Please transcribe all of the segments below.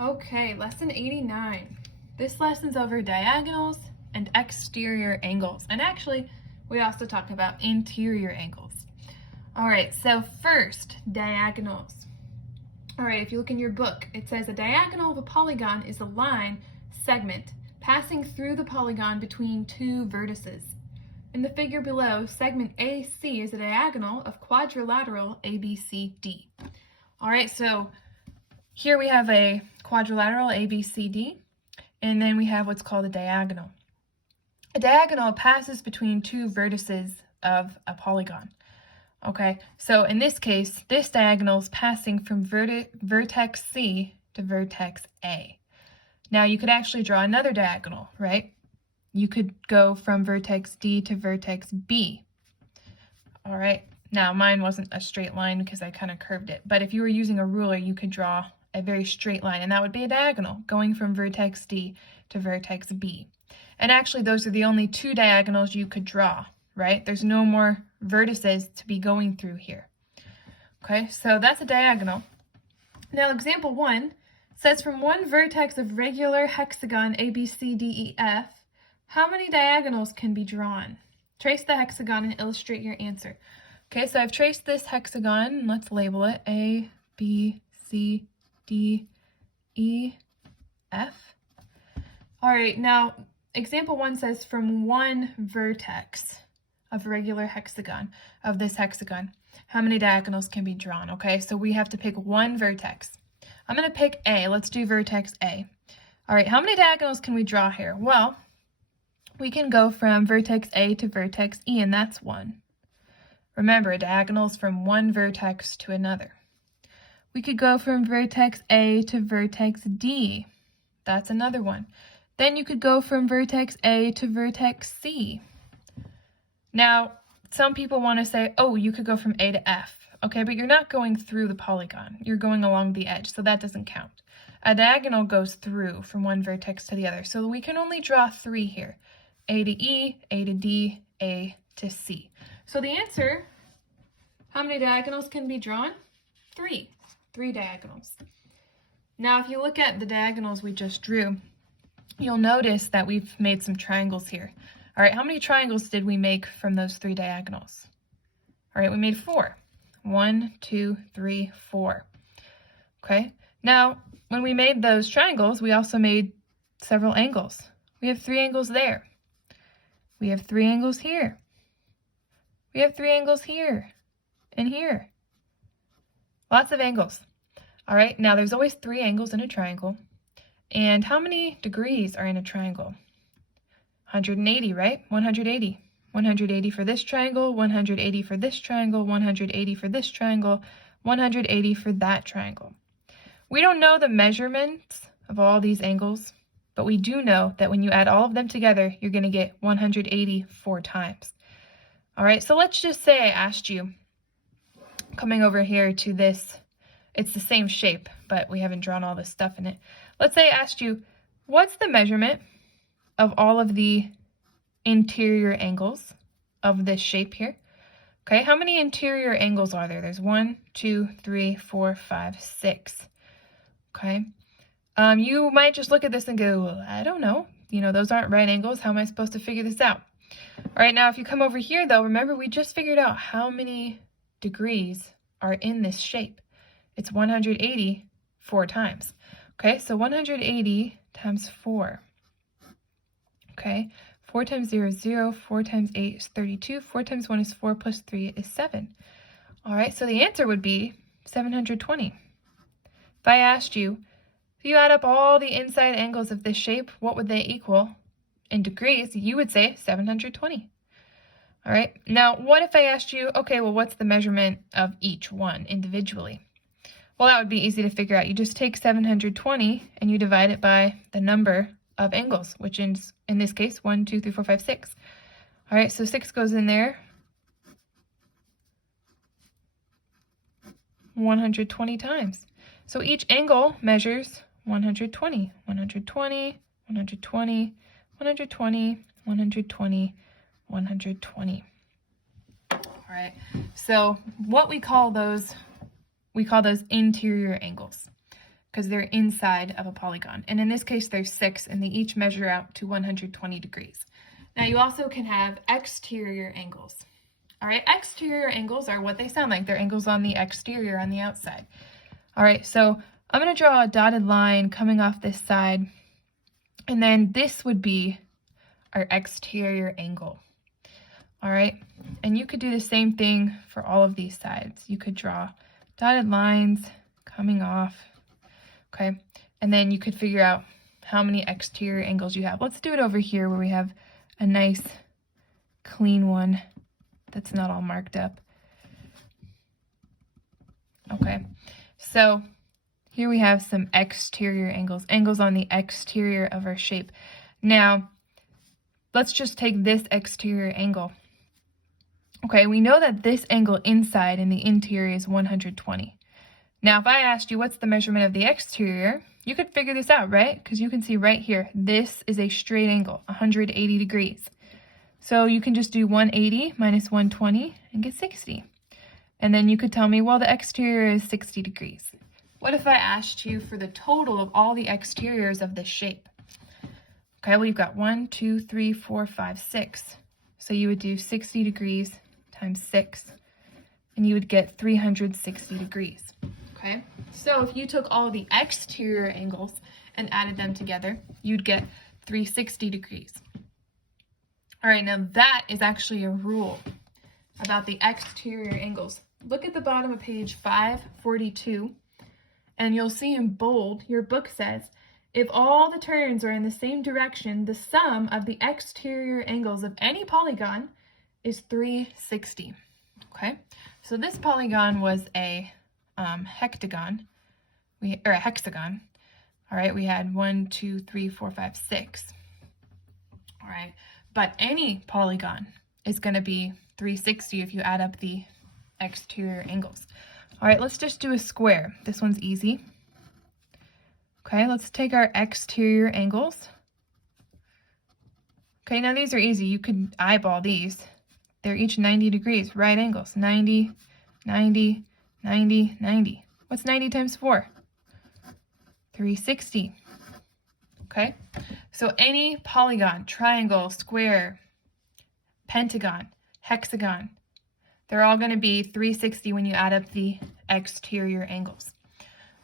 Okay, lesson 89. This lesson's over diagonals and exterior angles. And actually, we also talk about interior angles. All right, so first, diagonals. All right, if you look in your book, it says a diagonal of a polygon is a line, segment, passing through the polygon between two vertices. In the figure below, segment AC is a diagonal of quadrilateral ABCD. All right, so here we have a quadrilateral ABCD, and then we have what's called a diagonal. A diagonal passes between two vertices of a polygon. Okay, so in this case, this diagonal is passing from vertex C to vertex A. Now you could actually draw another diagonal, right? You could go from vertex D to vertex B. All right, now mine wasn't a straight line because I kind of curved it, but if you were using a ruler, you could draw a very straight line, and that would be a diagonal going from vertex D to vertex B. And actually, those are the only two diagonals you could draw, right? There's no more vertices to be going through here. Okay, so that's a diagonal. Now, example 1 says from one vertex of regular hexagon ABCDEF, how many diagonals can be drawn? Trace the hexagon and illustrate your answer. Okay, so I've traced this hexagon. Let's label it A, B, C, D, E, F. All right, now example 1 says from one vertex of regular hexagon, of this hexagon, how many diagonals can be drawn? Okay, so we have to pick one vertex. I'm going to pick A. Let's do vertex A. All right, how many diagonals can we draw here? Well, we can go from vertex A to vertex E, and that's 1. Remember, a diagonal is from one vertex to another. We could go from vertex A to vertex D. That's another one. Then you could go from vertex A to vertex C. Now, some people want to say, oh, you could go from A to F. Okay, but you're not going through the polygon. You're going along the edge, so that doesn't count. A diagonal goes through from one vertex to the other, so we can only draw 3 here. A to E, A to D, A to C. So the answer, how many diagonals can be drawn? 3. 3 diagonals. Now, if you look at the diagonals we just drew, you'll notice that we've made some triangles here. All right, how many triangles did we make from those 3 diagonals? All right, we made 4. 1, 2, 3, 4. Okay, now when we made those triangles, we also made several angles. We have 3 angles there. We have 3 angles here. We have 3 angles here and here. Lots of angles. All right, now there's always 3 angles in a triangle. And how many degrees are in a triangle? 180, right? 180. 180 for this triangle, 180 for this triangle, 180 for this triangle, 180 for that triangle. We don't know the measurements of all these angles, but we do know that when you add all of them together, you're going to get 180 4 times. All right, so let's just say I asked you, coming over here to this, it's the same shape, but we haven't drawn all this stuff in it. Let's say I asked you, what's the measurement of all of the interior angles of this shape here? Okay, how many interior angles are there? There's 1, 2, 3, 4, 5, 6. Okay, you might just look at this and go, well, I don't know. You know, those aren't right angles. How am I supposed to figure this out? All right, now if you come over here, though, remember we just figured out how many degrees are in this shape. It's 180 4 times. Okay, so 180 times 4. Okay, 4 times 0 is 0, 4 times 8 is 32, 4 times 1 is 4, plus 3 is 7. All right, so the answer would be 720. If I asked you, if you add up all the inside angles of this shape, what would they equal in degrees? You would say 720. All right, now what if I asked you, okay, well, what's the measurement of each one individually? Well, that would be easy to figure out. You just take 720 and you divide it by the number of angles, which is, in this case, 1, 2, 3, 4, 5, 6. All right, so 6 goes in there 120 times. So each angle measures 120, 120, 120, 120, 120, 120. All right, so what we call those interior angles. because they're inside of a polygon. And in this case, there's 6, and they each measure out to 120 degrees. Now, you also can have exterior angles. All right, exterior angles are what they sound like. They're angles on the exterior, on the outside. All right, so I'm going to draw a dotted line coming off this side, and then this would be our exterior angle. All right, and you could do the same thing for all of these sides. You could draw dotted lines coming off, okay, and then you could figure out how many exterior angles you have. Let's do it over here where we have a nice clean one that's not all marked up. Okay, so here we have some exterior angles, angles on the exterior of our shape. Now, let's just take this exterior angle. Okay, we know that this angle inside and the interior is 120. Now, if I asked you what's the measurement of the exterior, you could figure this out, right? Because you can see right here, this is a straight angle, 180 degrees. So you can just do 180 minus 120 and get 60. And then you could tell me, well, the exterior is 60 degrees. What if I asked you for the total of all the exteriors of this shape? Okay, well, you've got 1, 2, 3, 4, 5, 6. So you would do 60 degrees times 6, and you would get 360 degrees. Okay, so if you took all the exterior angles and added them together, you'd get 360 degrees. All right, now that is actually a rule about the exterior angles. Look at the bottom of page 542, and you'll see in bold, your book says, if all the turns are in the same direction, the sum of the exterior angles of any polygon is 360. Okay, so this polygon was a hexagon. Or a hexagon. All right, we had 1, 2, 3, 4, 5, 6. All right, but any polygon is going to be 360 if you add up the exterior angles. All right, let's just do a square. This one's easy. Okay, let's take our exterior angles. Okay, now these are easy. You could eyeball these. They're each 90 degrees, right angles. 90, 90, 90, 90. What's 90 times 4? 360. Okay, so any polygon, triangle, square, pentagon, hexagon, they're all going to be 360 when you add up the exterior angles.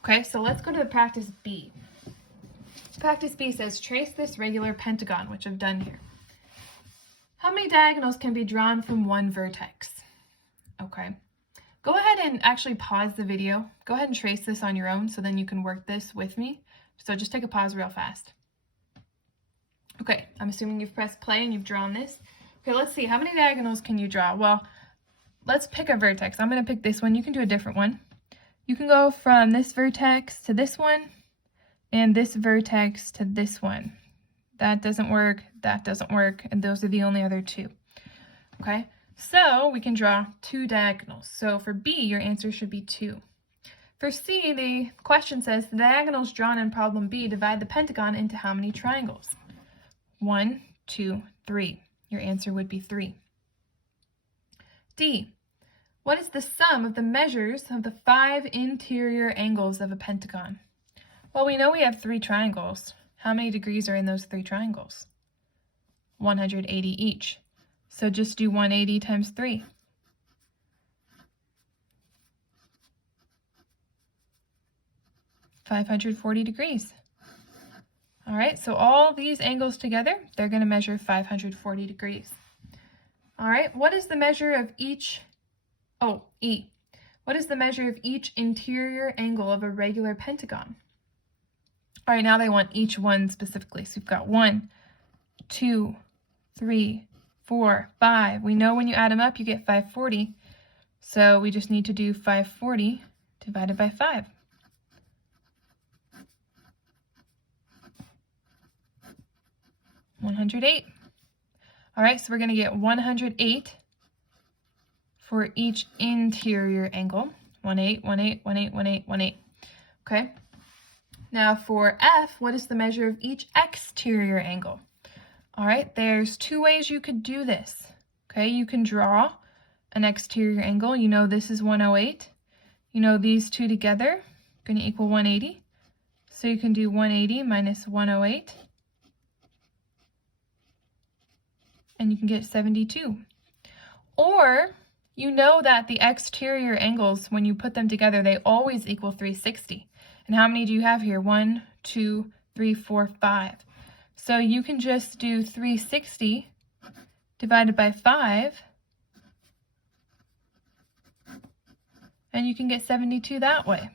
Okay, so let's go to the practice B. Practice B says, trace this regular pentagon, which I've done here. How many diagonals can be drawn from one vertex? Okay, go ahead and actually pause the video. Go ahead and trace this on your own so then you can work this with me. So just take a pause real fast. Okay, I'm assuming you've pressed play and you've drawn this. Okay, let's see, how many diagonals can you draw? Well, let's pick a vertex. I'm going to pick this one. You can do a different one. You can go from this vertex to this one, and this vertex to this one. That doesn't work, and those are the only other two. Okay, so we can draw 2 diagonals. So for B, your answer should be 2. For C, the question says, the diagonals drawn in problem B divide the pentagon into how many triangles? 1, 2, 3. Your answer would be 3. D, what is the sum of the measures of the 5 interior angles of a pentagon? Well, we know we have 3 triangles. How many degrees are in those 3 triangles? 180 each. So just do 180 times 3. 540 degrees. All right, so all these angles together, they're going to measure 540 degrees. All right, what is the measure of each, E. What is the measure of each interior angle of a regular pentagon? All right, now they want each one specifically. So we've got 1, 2, 3, 4, 5. We know when you add them up, you get 540. So we just need to do 540 divided by 5. $108. All right, so we're going to get 108 for each interior angle. 18, 18, 18, 18, 18. Okay. Now for F, what is the measure of each exterior angle? All right, there's 2 ways you could do this. Okay, you can draw an exterior angle. You know this is 108. You know these two together are going to equal 180. So you can do 180 minus 108, and you can get 72. Or you know that the exterior angles, when you put them together, they always equal 360. And how many do you have here? 1, 2, 3, 4, 5. So you can just do 360 divided by 5, and you can get 72 that way.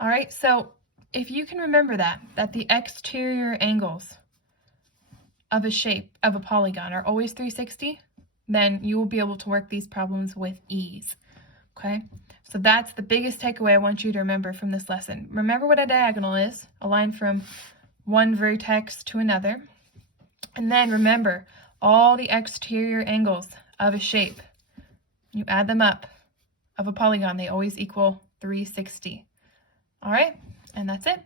All right, so if you can remember that the exterior angles of a shape, of a polygon, are always 360, then you will be able to work these problems with ease, okay? So that's the biggest takeaway I want you to remember from this lesson. Remember what a diagonal is, a line from one vertex to another. And then remember all the exterior angles of a shape. You add them up, of a polygon, they always equal 360. All right, and that's it.